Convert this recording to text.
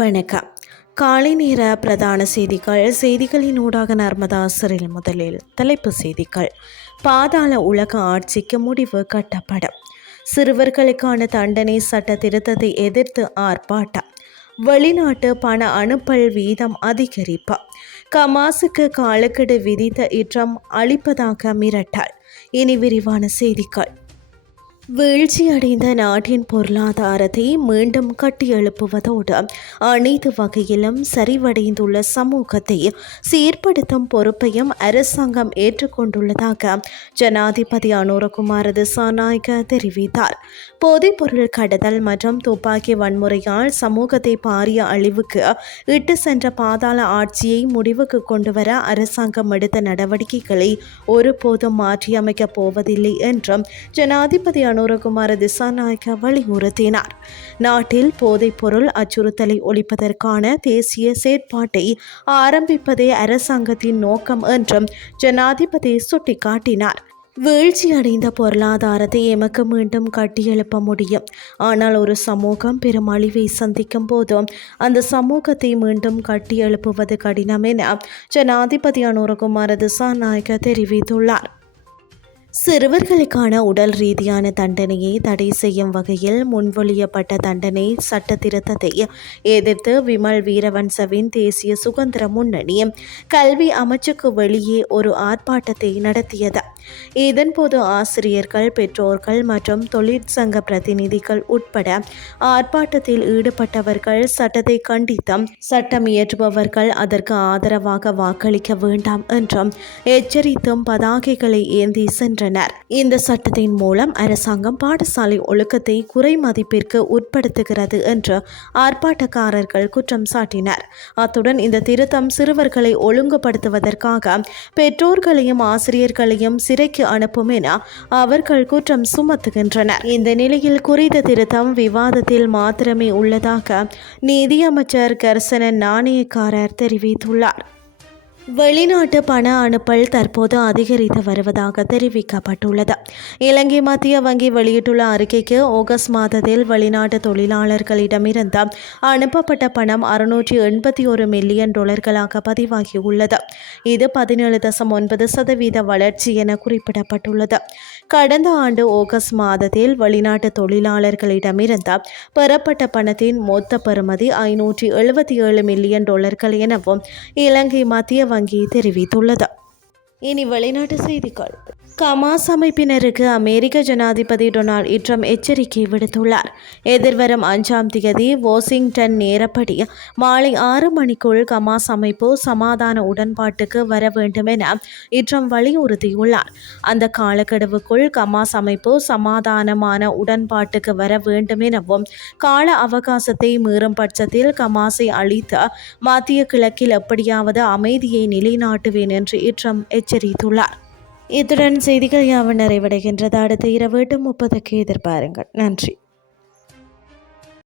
வணக்கம். காலை நேர பிரதான செய்திகளின் ஊடாக நர்மதா சிறில். முதலில் தலைப்பு செய்திகள். பாதாள உலக ஆட்சிக்கு முடிவு கட்டப்படும். சிறுவர்களுக்கான தண்டனை சட்ட திருத்தத்தை எதிர்த்து ஆர்ப்பாட்டம். வெளிநாட்டு பண அனுப்பல் வீதம் அதிகரிப்பு. கமாசுக்கு காலக்கெடு விதித்த இற்றம் அளிப்பதாக மிரட்டல். இனி விரிவான செய்திகள். வீழ்ச்சியடைந்த நாட்டின் பொருளாதாரத்தை மீண்டும் கட்டியெழுப்புவதோடு அனைத்து வகையிலும் சரிவடைந்துள்ள சமூகத்தை சீர்படுத்தும் பொறுப்பையும் அரசாங்கம் ஏற்றுக்கொண்டுள்ளதாக ஜனாதிபதி அனுரகுமார திசாநாயக்க தெரிவித்தார். போதைப்பொருள் கடத்தல் மற்றும் துப்பாக்கி வன்முறையால் சமூகத்தை பாரிய அழிவுக்கு இட்டு சென்ற பாதாள ஆட்சியை முடிவுக்கு கொண்டுவர அரசாங்கம் எடுத்த நடவடிக்கைகளை ஒருபோதும் மாற்றியமைக்கப் போவதில்லை என்றும் ஜனாதிபதி அனுரகுமார திசாநாயக்க வலியுறுத்தினார். நாட்டில் போதைப்பொருள் அச்சுறுத்தலை ஒழிப்பதற்கான தேசிய செயற்பாட்டை ஆரம்பிப்பதே அரசாங்கத்தின் நோக்கம் என்றும் ஜனாதிபதி சுட்டிக்காட்டினார். வீழ்ச்சியடைந்த பொருளாதாரத்தை எமக்கு மீண்டும் கட்டியெழுப்ப முடியும். ஆனால் ஒரு சமூகம் பெரும் அழிவை சந்திக்கும் போதும் அந்த சமூகத்தை மீண்டும் கட்டியெழுப்புவது கடினம் என ஜனாதிபதி அனுரகுமார திசாநாயக்க தெரிவித்துள்ளார். சிறுவர்களுக்கான உடல் ரீதியான தண்டனையை தடை செய்யும் வகையில் முன்மொழியப்பட்ட தண்டனை சட்ட திருத்தத்தை எதிர்த்து விமல் வீரவன்சவின் தேசிய சுதந்திர முன்னணி கல்வி அமைச்சுக்கு வெளியே ஒரு ஆர்ப்பாட்டத்தை நடத்தியது. இதன்போது ஆசிரியர்கள், பெற்றோர்கள் மற்றும் தொழிற்சங்க பிரதிநிதிகள் உட்பட ஆர்ப்பாட்டத்தில் ஈடுபட்டவர்கள் சட்டத்தை கண்டித்தும் சட்டம் இயற்றுபவர்கள் அதற்கு ஆதரவாக வாக்களிக்க வேண்டாம் என்றும் எச்சரித்தும் பதாகைகளை ஏந்தி சென்றனர். இந்த சட்டத்தின் மூலம் அரசாங்கம் பாடசாலை ஒழுக்கத்தை குறை மதிப்பிற்கு உட்படுத்துகிறது என்று ஆர்ப்பாட்டக்காரர்கள் குற்றம் சாட்டினர். அத்துடன் இந்த திருத்தம் சிறுவர்களை ஒழுங்குபடுத்துவதற்காக பெற்றோர்களையும் ஆசிரியர்களையும் சிறைக்கு அனுப்பும் என அவர்கள் குற்றம் சுமத்துகின்றனர். இந்த நிலையில் குறித்த திருத்தம் விவாதத்தில் மாத்திரமே உள்ளதாக நீதியமைச்சர் கர்சன நாணயக்காரர் தெரிவித்துள்ளார். வெளிநாட்டு பண அனுப்பல் தற்போது அதிகரித்து வருவதாக தெரிவிக்கப்பட்டுள்ளது. இலங்கை மத்திய வங்கி வெளியிட்டுள்ள அறிக்கைக்கு ஆகஸ்ட் மாதத்தில் வெளிநாட்டு தொழிலாளர்களிடமிருந்து அனுப்பப்பட்ட பணம் 681 மில்லியன் டாலர்களாக பதிவாகியுள்ளது. இது 17.9% வளர்ச்சி என குறிப்பிடப்பட்டுள்ளது. கடந்த ஆண்டு ஆகஸ்ட் மாதத்தில் வெளிநாட்டு தொழிலாளர்களிடமிருந்து பெறப்பட்ட பணத்தின் மொத்த பெறுமதி 577 மில்லியன் டாலர்கள் எனவும் இலங்கை மத்திய வங்கி தெரிவித்துள்ளது. இனி வெளிநாட்டு செய்திகள். கமாஸ் அமைப்பினருக்கு அமெரிக்க ஜனாதிபதி டொனால்ட் ட்ரம்ப் எச்சரிக்கை விடுத்துள்ளார். எதிர்வரும் 5ஆம் தேதி வாஷிங்டன் நேரப்படி மாலை 6 மணிக்குள் கமாஸ் அமைப்பு சமாதான உடன்பாட்டுக்கு வர வேண்டும் என ட்ரம்ப் வலியுறுத்தியுள்ளார். அந்த காலக்கெடுவுக்குள் கமாஸ் அமைப்பு சமாதானமான உடன்பாட்டுக்கு வர வேண்டும் எனவும் கால அவகாசத்தை மீறும் பட்சத்தில் கமாஸை அழித்து மத்திய கிழக்கில் எப்படியாவது அமைதியை நிலைநாட்டுவேன் என்று ட்ரம்ப் எச்சரித்துள்ளார். இத்துடன் செய்திகள் யாவும் நிறைவடைகின்றது. அடுத்த இரவு 8:30 எதிர்பாருங்கள். நன்றி.